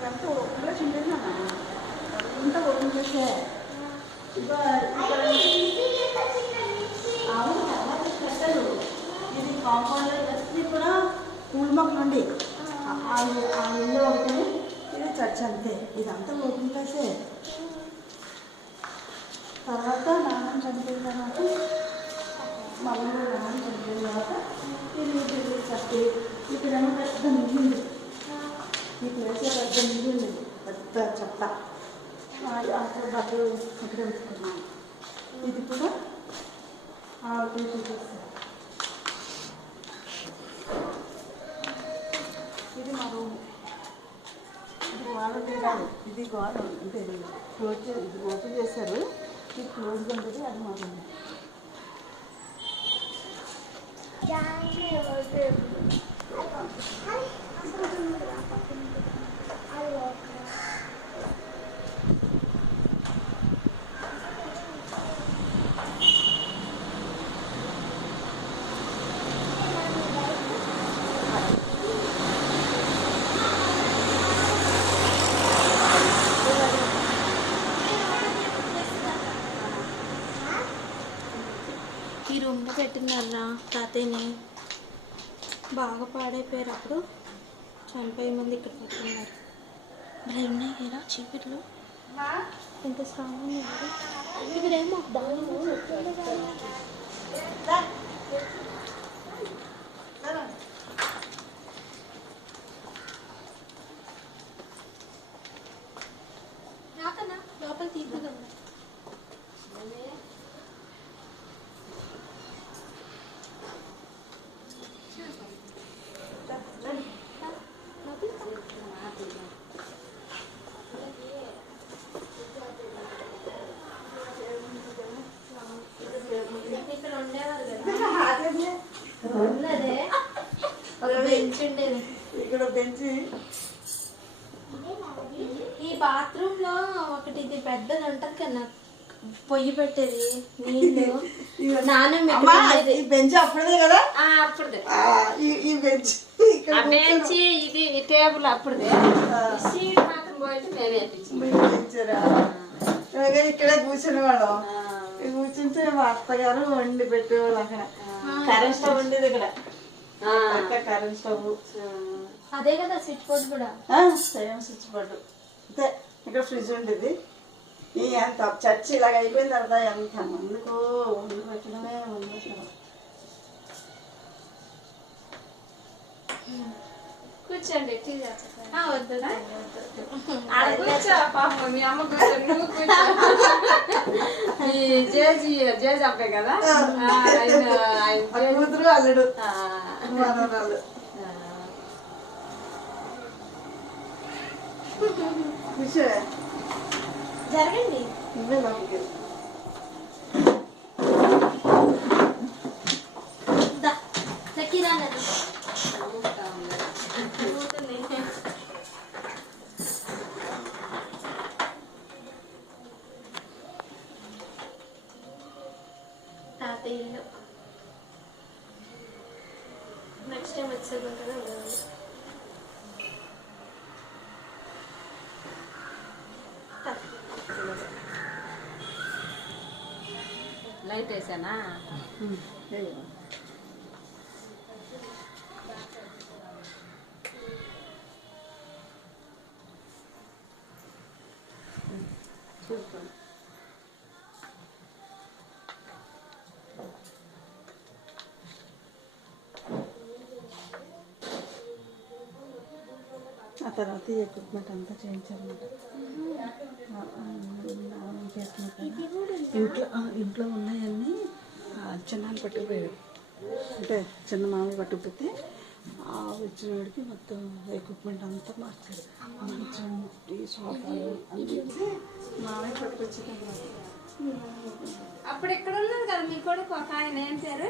ఇదంతా ఓపెన్గా చిండేది అంతా ఓపెన్ చేసే అవును పెట్టరు. ఇది కాంపౌండ్లో వచ్చి కూడా పూల మొక్కలు ఉండి ఆ ఇల్లు ఒకటి, ఇది చర్చ్ అంతే. ఇదంతా ఓపెన్ ప్లేసే. తర్వాత నాన్న చనిపోయిన తర్వాత మమ్మల్ని నాన్న చనిపోయిన తర్వాత ఇది కట్టి ఇక్కడేమో పెద్ద మిగిలింది. ఈ ప్లేస్లో పెద్ద మిగిలింది, పెద్ద చెత్త. అక్కడ బట్టలు ఇక్కడ పెట్టుకున్నాను. ఇది కూడా చూపిస్తాను. ఇది మా రూమ్. ఇది గోడ కాదు, ఇది గోడ అంటే ఇది క్లోజ్ ఇది ఓపెన్ చేశారు. ఇది క్లోజ్ ఉంటుంది, అది మా రూమ్. ఈ రూమ్లో పెట్టినారా తాతయ్యని. బాగా పాడైపోయారు. అప్పుడు చనిపోయే ముందు ఇక్కడ పెట్టుకున్నారు. మరి ఉన్నాయి కదా చీపిర్లు, ఇంత స్ట్రాంగ్ ఉన్నాయి కదా. ఇక్కడేమో దాని లోపల తీద్దు. ఇక్కడ బెంచి. ఈ బాత్రూమ్ లో ఒకటి ఇది పెద్దది ఉంటది కదా, పొయ్యి పెట్టేది నీళ్ళు. బెంచ్ అప్పుడే కదా, అప్పుడుదే ఈ బెంచ్ బెంచ్, ఇది టేబుల్ అప్పుడుదే. సీట్ మాత్రం పోయింది మేమే పెంచారా. ఇక్కడే కూర్చునే వాళ్ళం. కూర్చుంటే మా అత్తగారు వండి పెట్టేవాళ్ళు. అక్కడ కరెంట్ స్టవ్ ఉండేది. ఇక్కడ కరెంట్ స్టవ్ అదే కదా, స్విచ్ బోర్డు కూడా సేమ్ స్విచ్ బోర్డు అంతే. ఇక్కడ ఫ్రిడ్జ్ ఉండేది. ఎంత చర్చి ఇలాగ అయిపోయిన తర్వాత ఎంత మందుకు వండి పెట్టడమే వండి పెట్టడం. కూర్చోండి. వద్దా మీ అమ్మ కూర్చో, నువ్వు కూర్చో. ఈ జేజీ అబ్బాయి కదా, కూతురు అల్లుడు మనవరాలు. కూర్చో, జరగండి. నువ్వే లోపలికి తాతయ్య నెక్స్ట్ టైం వచ్చేది ఉంటుందో లైట్ వేసానా. ఆ తర్వాత ఈ ఎక్విప్మెంట్ అంతా చేయించారన్నమాట. ఇంట్లో ఉన్నాయన్నీ చిన్నాన్ని పట్టుకుపోయాడు. అంటే చిన్న మామయ్య పట్టుకుపోతే వచ్చినవాడికి మొత్తం ఎక్విప్మెంట్ అంతా మార్చాడు. మంచం, టీ, సోఫాలు అన్నీ మామయ్య పట్టుకొచ్చేటన్నమాట. అప్పుడు ఎక్కడ ఉన్నారు కదా మీ కొడుకు ఒక ఆయన, ఏం పేరు?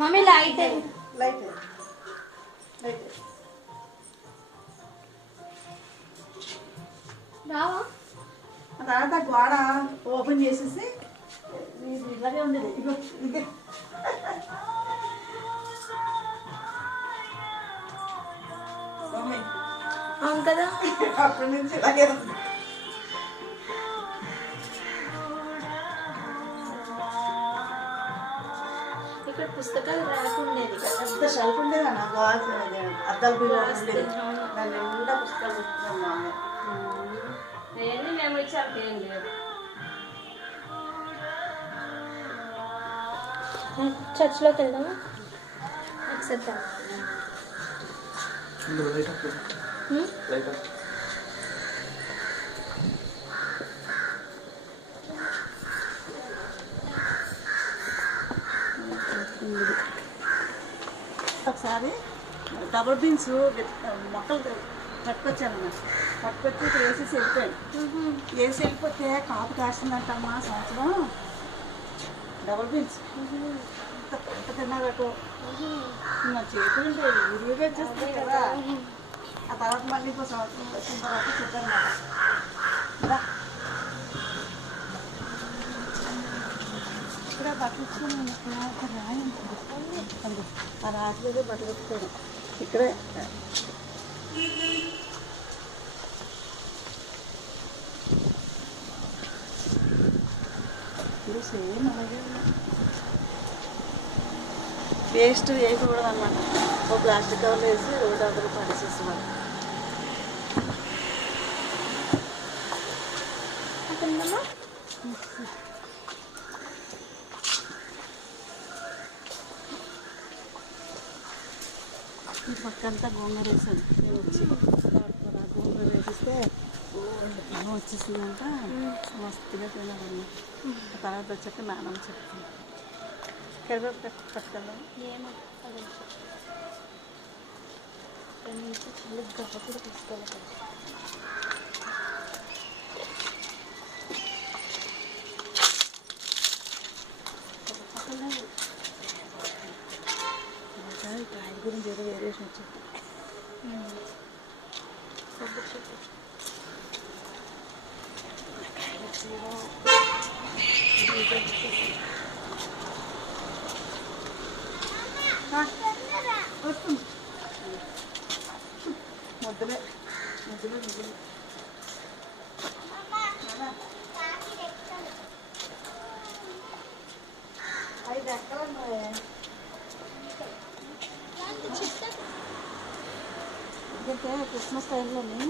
మమ్మీ లైట్ లైట్ రావా. ఆ తర్వాత గోడ ఓపెన్ చేసేసి ఇలాగే ఉండేది. ఇగో అవును కదా. అప్పటి నుంచి ఇలాగే ఉంది. ఇక్కడ పుస్తకాలు రాకుండేది. పెద్ద షెల్ఫ్ ఉండేది అన్న గాజు అద్దాల బిల్లు ఉండేది. దాని నిండా పుస్తకాలు పెట్టుకున్నాం మామయ్య. అవన్నీ మేము ఇచ్చాక ఏం లేదు. చర్చ్లోకి వెళ్దామా ఒకసారి. ఒకసారి డబుల్ బీన్స్ మొక్కలు పట్టుకొచ్చాను. పట్టుకొచ్చి ఇక్కడ వేసేసి వెళ్ళిపోయాను. వేసి వెళ్ళిపోతే కాపు కాస్తుందంటమ్మా సంవత్సరం. డబుల్ బీన్స్ ఎంత తిన్నారటో నా చేతులు విరివిగా వచ్చేస్తుంది కదా. ఆ తర్వాత మళ్ళీ ఇంకో సంవత్సరం వచ్చిన తర్వాత చూద్దాం. ఇక్కడ పట్టుకుని రాయి ఉంటుంది. ఆ రాత్రిలో పట్టుకొచ్చుకోడు ఇక్కడే. ఇది సేమ్ అలాగే వేస్ట్ వేయకూడదు అన్నమాట. ఓ ప్లాస్టిక్ కవర్లు వేసి రోడ్డు అందరూ పడేసేసేవాళ్ళు. ఈ పక్కంతా గోంగూర వేసాను. నేను వచ్చి గోంగూర వేసిస్తే వచ్చేసిందంట. మస్తుగా తినాలన్నా. తర్వాత వచ్చాక నానమ్మ చెప్తాను. కరివేపాకు పట్టుకెళ్ళాం. ఏమో చాలా గబ్బకుడు తీసుకోవాలి. కాయ గురించి ఏదో వేరియేషన్ వచ్చింది. ముద్దలే ముద్దలే ముద్దలే ఐదు ఎక్కడ ఉన్నాయి. ఎందుకంటే క్రిస్మస్ టైంలోని